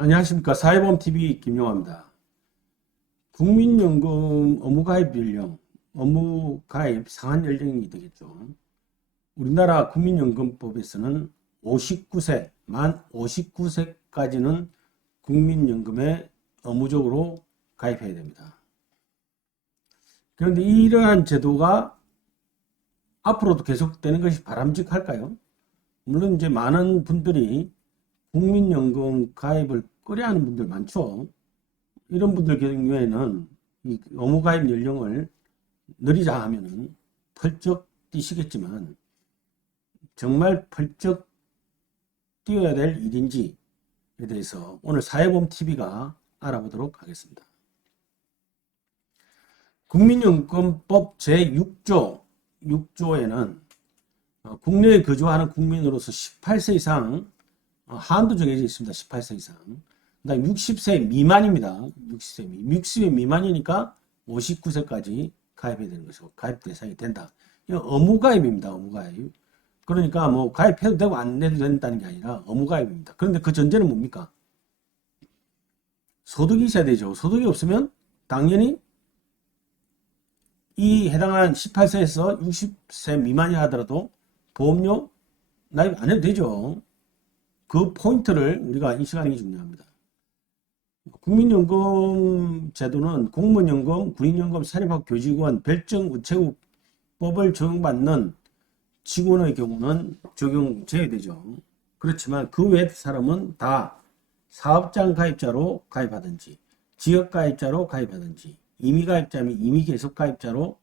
안녕하십니까. 사회보험TV 김용화입니다. 국민연금 의무가입 연령, 의무가입 상한 연령이 되겠죠. 우리나라 국민연금법에서는 59세, 만 59세까지는 국민연금에 의무적으로 가입해야 됩니다. 그런데 이러한 제도가 앞으로도 계속되는 것이 바람직할까요? 물론 이제 많은 분들이 국민연금 가입을 꺼려하는 분들 많죠. 이런 분들 경우에는 이 의무가입 연령을 늘리자 하면은 펄쩍 뛰시겠지만 정말 펄쩍 뛰어야 될 일인지에 대해서 오늘 사회보험TV가 알아보도록 하겠습니다. 국민연금법 제6조 6조에는 국내에 거주하는 국민으로서 18세 이상 한도 정해져 있습니다. 18세 이상. 그다음 60세 미만입니다. 60세 미만이니까 59세까지 가입해야 되는 것이고 가입 대상이 된다. 이거 의무가입입니다. 의무가입. 그러니까 뭐 가입해도 되고 안 해도 된다는 게 아니라 의무가입입니다. 그런데 그 전제는 뭡니까? 소득이 있어야 되죠. 소득이 없으면 당연히 이 해당한 18세에서 60세 미만이 하더라도 보험료 나입 안 해도 되죠. 그 포인트를 우리가 인식하는 게 중요합니다. 국민연금 제도는 공무원연금, 군인연금, 사립학 교직원, 별정 우체국법을 적용받는 직원의 경우는 적용 제외되죠. 그렇지만 그 외 사람은 다 사업장 가입자로 가입하든지 지역가입자로 가입하든지 임의가입자면 임의계속가입자로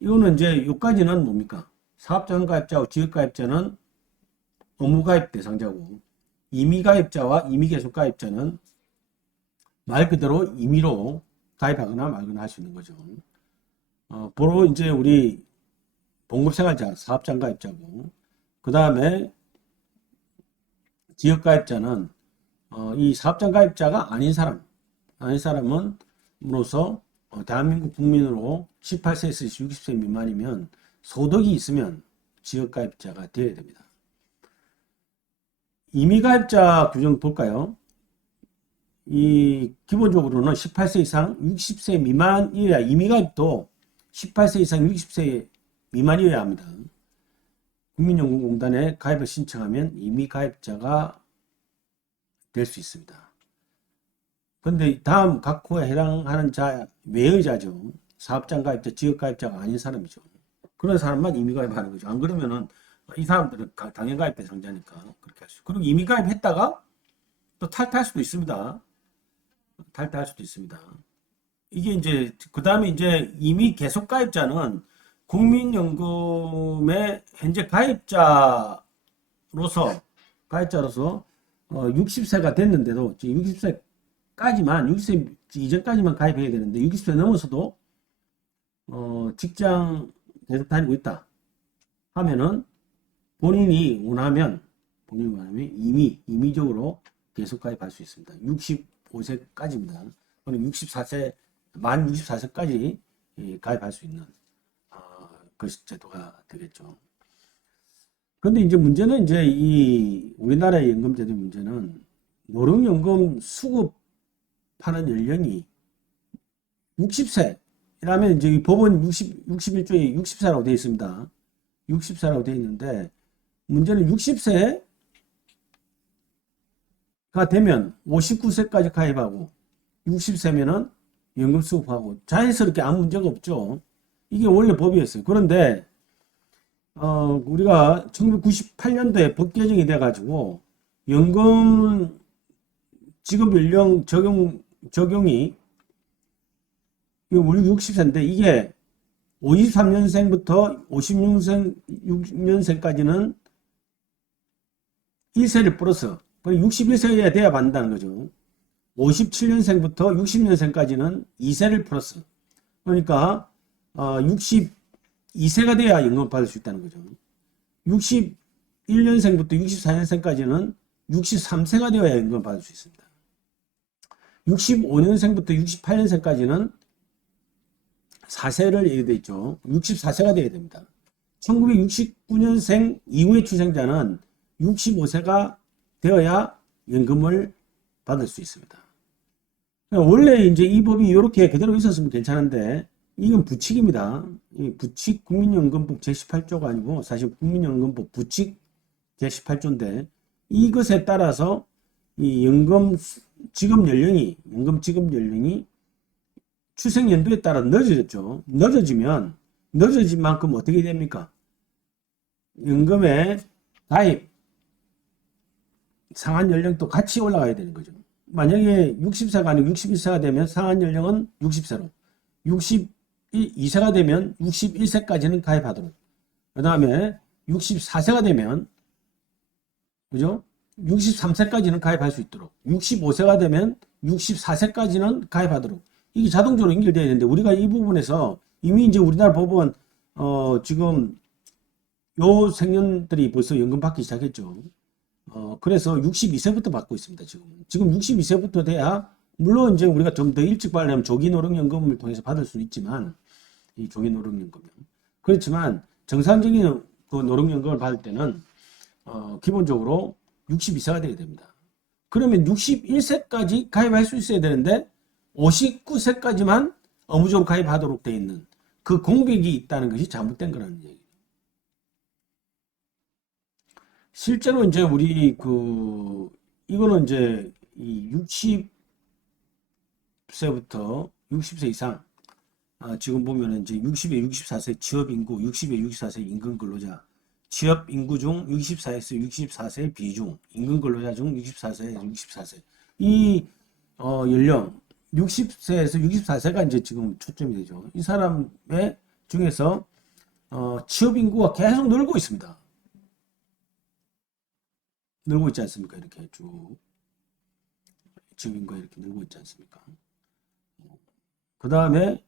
이거는 이제 여기까지는 뭡니까? 사업장 가입자와 지역가입자는 의무가입 대상자고 임의가입자와 임의계속가입자는 말 그대로 임의로 가입하거나 말거나 할 수 있는 거죠. 보로 이제 우리 봉급생활자, 사업장 가입자고, 그 다음에 지역가입자는 이 사업장 가입자가 아닌 사람은 으로서 대한민국 국민으로 18세에서 60세 미만이면 소득이 있으면 지역가입자가 되어야 됩니다. 임의가입자 규정 볼까요? 이 기본적으로는 18세 이상 60세 미만이어야 임의가입도 18세 이상 60세 미만이어야 합니다. 국민연금공단에 가입을 신청하면 임의가입자가 될 수 있습니다. 그런데 다음 각 호에 해당하는 자 외의 자죠. 사업장 가입자, 지역 가입자가 아닌 사람이죠. 그런 사람만 임의가입하는 거죠. 안 그러면은 이 사람들은 당연 가입 대상자니까 그렇게 할 수. 그리고 임의가입했다가 또 탈퇴할 수도 있습니다. 탈퇴할 수도 있습니다. 이게 이제 그 다음에 이제 이미 계속 가입자는 국민연금의 현재 가입자로서 60세가 됐는데도 60세까지만 60세 이전까지만 가입해야 되는데 60세 넘어서도 직장 계속 다니고 있다 하면은 본인이 원하면 임의적으로 계속 가입할 수 있습니다. 65세까지입니다. 그럼 64세 만 64세까지 가입할 수 있는 그 제도가 되겠죠. 그런데 이제 문제는 이제 이 우리나라의 연금제도 문제는 노령연금 수급하는 연령이 60세라면 이제 법원 61조에 60세라고 되어 있습니다. 60세라고 되어 있는데 문제는 60세가 되면 59세까지 가입하고 60세면은 연금 수급하고 자연스럽게 아무 문제가 없죠. 이게 원래 법이었어요. 그런데 우리가 1998년도에 법 개정이 돼가지고 연금 지급 연령 적용이 우리 60세인데 이게 53년생부터 56년생까지는 1세를 플러스 61세가 돼야 받는다는 거죠. 57년생부터 60년생까지는 2세를 플러스. 그러니까 62세가 돼야 연금을 받을 수 있다는 거죠. 61년생부터 64년생까지는 63세가 되어야 연금을 받을 수 있습니다. 65년생부터 68년생까지는 4세를 예외되어 있죠. 64세가 되어야 됩니다. 1969년생 이후의 출생자는 65세가 되어야 연금을 받을 수 있습니다. 원래 이제 이 법이 이렇게 그대로 있었으면 괜찮은데 이건 부칙입니다. 이 부칙 국민연금법 제18조가 아니고 사실 국민연금법 부칙 제18조인데 이것에 따라서 이 연금 지급 연령이 출생 연도에 따라 늦어졌죠. 늦어진 만큼 어떻게 됩니까? 연금에 가입 상한 연령도 같이 올라가야 되는 거죠. 만약에 60세가 아니고 61세가 되면 상한 연령은 60세로, 62세가 되면 61세까지는 가입하도록, 그 다음에 64세가 되면, 그죠? 63세까지는 가입할 수 있도록, 65세가 되면 64세까지는 가입하도록, 이게 자동적으로 연결되어야 되는데, 우리가 이 부분에서 이미 이제 우리나라 법원, 지금 요 생년들이 벌써 연금 받기 시작했죠. 그래서 62세부터 받고 있습니다. 지금 62세부터 돼야, 물론 이제 우리가 좀 더 일찍 받으려면 조기노령연금을 통해서 받을 수 있지만, 이 조기노령연금은. 그렇지만, 정상적인 그 노령연금을 받을 때는, 기본적으로 62세가 되게 됩니다. 그러면 61세까지 가입할 수 있어야 되는데, 59세까지만 의무적으로 가입하도록 되어 있는 그 공백이 있다는 것이 잘못된 거라는 얘기예요. 실제로 이제 우리 이거는 이제 이 60세부터 60세 이상, 지금 보면은 이제 60에 64세 취업 인구, 60에 64세 임금 근로자, 취업 인구 중 64에서 64세 비중, 임금 근로자 중 64세에서 64세. 이 연령 60세에서 64세가 이제 지금 초점이 되죠. 이 사람의 중에서 취업 인구가 계속 늘고 있습니다. 늘고 있지 않습니까? 이렇게 쭉 취업 인구가 이렇게 늘고 있지 않습니까? 그 다음에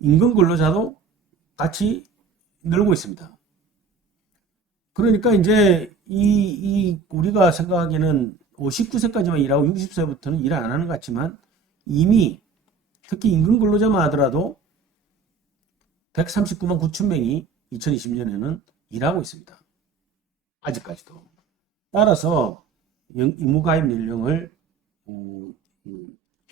임금 근로자도 같이 늘고 있습니다. 그러니까 이제 우리가 생각하기에는 59세까지만 일하고 60세부터는 일 안 하는 것 같지만 이미 특히 임금 근로자만 하더라도 139만 9천 명이 2020년에는 일하고 있습니다. 아직까지도. 따라서 의무가입 연령을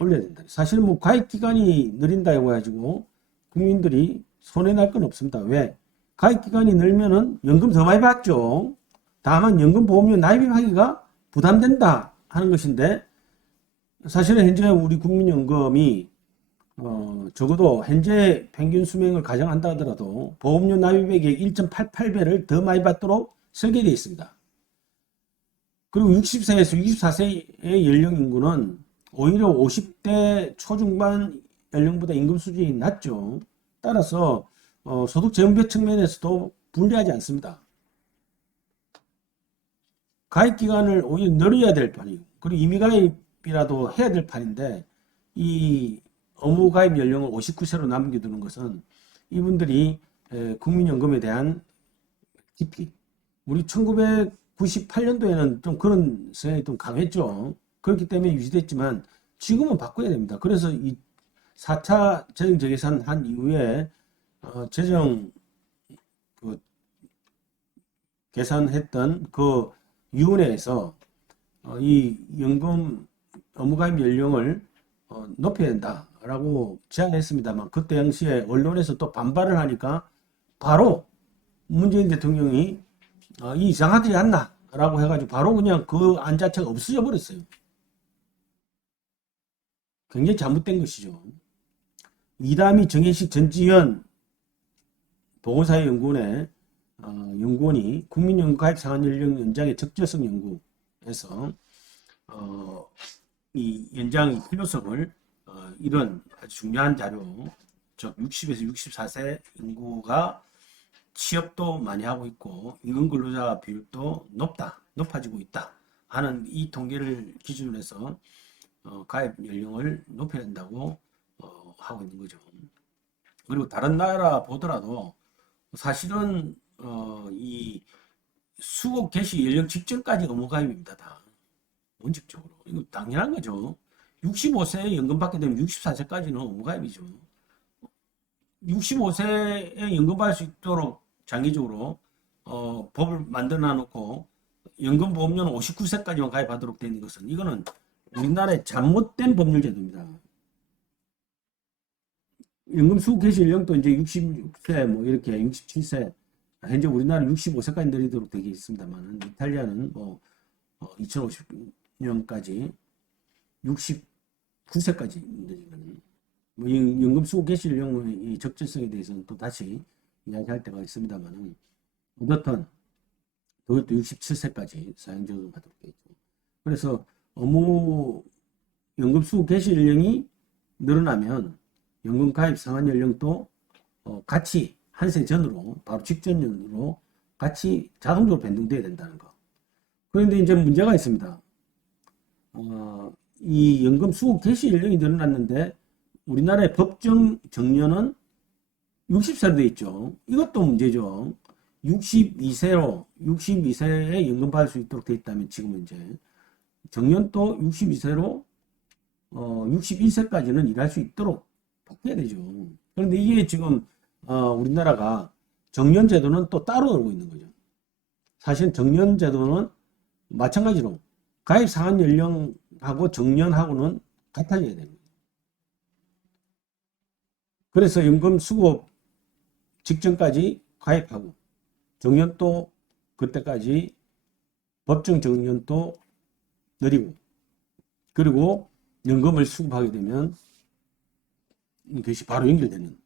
올려야 된다. 사실 뭐 가입 기간이 느린다고 해가지고 국민들이 손해날 건 없습니다. 왜? 가입 기간이 늘면은 연금 더 많이 받죠. 다만 연금 보험료 납입하기가 부담된다 하는 것인데 사실은 현재 우리 국민연금이 적어도 현재 평균 수명을 가정한다 하더라도 보험료 납입액의 1.88배를 더 많이 받도록 설계되어 있습니다. 그리고 60세에서 64세의 연령 인구는 오히려 50대 초중반 연령보다 임금 수준이 낮죠. 따라서 소득 재분배 측면에서도 불리하지 않습니다. 가입 기간을 오히려 늘려야 될 판이고, 그리고 임의가입이라도 해야 될 판인데 이 의무가입 연령을 59세로 남겨두는 것은 이분들이 국민연금에 대한 깊이, 우리 1998년도에는 좀 그런 성향이 좀 강했죠. 그렇기 때문에 유지됐지만 지금은 바꿔야 됩니다. 그래서 이 4차 재정 한 이후에 재정 계산했던 그 위원회에서 이 연금 의무가입 연령을 높여야 된다라고 제안했습니다만 그때 당시에 언론에서 또 반발을 하니까 바로 문재인 대통령이 이 이상하지 않나 라고 해가지고 바로 그냥 그 안 자체가 없어져 버렸어요. 굉장히 잘못된 것이죠. 이담희 정혜식 전지현 보건사회연구원의 연구원이 국민연금 가입 상한 연령 연장의 적절성 연구에서 이 연장의 필요성을 이런 아주 중요한 자료, 즉 60에서 64세 인구가 취업도 많이 하고 있고 임금 근로자 비율도 높아지고 있다 하는 이 통계를 기준으로 해서 가입 연령을 높여야 한다고 하고 있는 거죠. 그리고 다른 나라 보더라도 사실은 이 수급 개시 연령 직전까지 의무가입입니다. 다 원칙적으로 이거 당연한 거죠. 65세에 연금 받게 되면 64세까지는 의무가입이죠. 65세에 연금 받을 수 있도록 장기적으로 법을 만들어 놓고 연금 보험료는 59세까지만 가입하도록 되는 것은 이거는 우리나라의 잘못된 법률 제도입니다. 연금수급 개시 연령도 이제 66세, 뭐 이렇게 67세, 현재 우리나라는 65세까지 내리도록 되어 있습니다만, 이탈리아는 뭐 2050년까지 69세까지 내리는, 뭐 연금수급 개시 연령의 적절성에 대해서는 또 다시 이야기할 때가 있습니다만, 어떻든 그것도 67세까지 사용적으로 하도록 되어 있죠. 그래서 연금수급 개시 연령이 늘어나면 연금 가입 상한 연령도 같이 한 세 전으로 바로 직전으로 같이 자동적으로 변동돼야 된다는 거. 그런데 이제 문제가 있습니다. 이 연금 수급 개시 연령이 늘어났는데 우리나라의 법정 정년은 60세로 되어 있죠. 이것도 문제죠. 62세에 연금 받을 수 있도록 되어 있다면 지금은 이제 정년도 62세로 61세까지는 일할 수 있도록 바뀌어야 되죠. 그런데 이게 지금 우리나라가 정년제도는 또 따로 놀고 있는 거죠. 사실 정년제도는 마찬가지로 가입 상한 연령하고 정년하고는 같아져야 되는 거예요. 그래서 연금 수급 직전까지 가입하고 정년도 그때까지 법정 정년도 느리고 그리고 연금을 수급하게 되면 이것이 바로 연결되는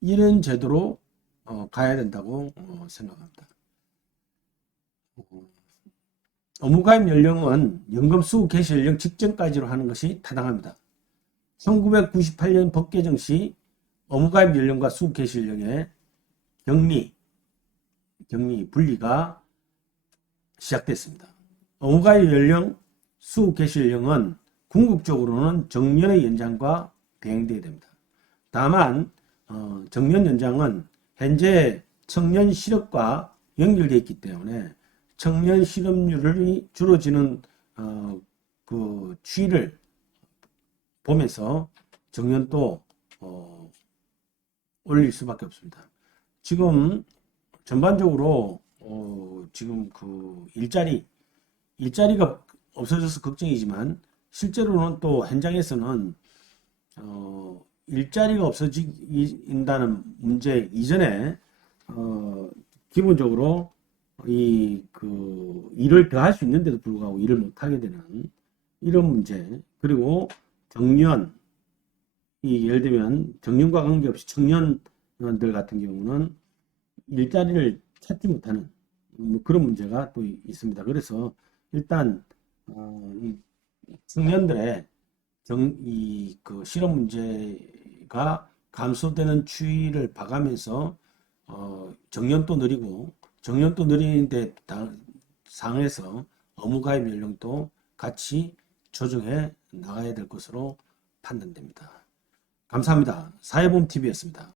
이런 제도로 가야 된다고 생각합니다. 업무가입 연령은 연금 수급 개시 연령 직전까지로 하는 것이 타당합니다. 1998년 법 개정 시 업무가입 연령과 수급 개시 연령의 격리 분리가 시작됐습니다. 업무가입 연령, 수급 개시 연령은 궁극적으로는 정년의 연장과 병행되어야 됩니다. 다만 정년 연장은 현재 청년 실업과 연결되어 있기 때문에 청년 실업률이 줄어지는 그 추이를 보면서 정년도 올릴 수밖에 없습니다. 지금 전반적으로 지금 그 일자리가 없어져서 걱정이지만 실제로는 또 현장에서는 일자리가 없어진다는 문제 이전에 기본적으로 일을 더 할 수 있는데도 불구하고 일을 못하게 되는 이런 문제, 그리고 예를 들면 정년과 관계없이 청년들 같은 경우는 일자리를 찾지 못하는 그런 문제가 또 있습니다. 그래서 일단 이 청년들의 실업 문제가 감소되는 추이를 봐가면서 정년도 느리고 정년도 느리는데 상해서 업무가입 연령도 같이 조정해 나가야 될 것으로 판단됩니다. 감사합니다. 사회보험TV였습니다.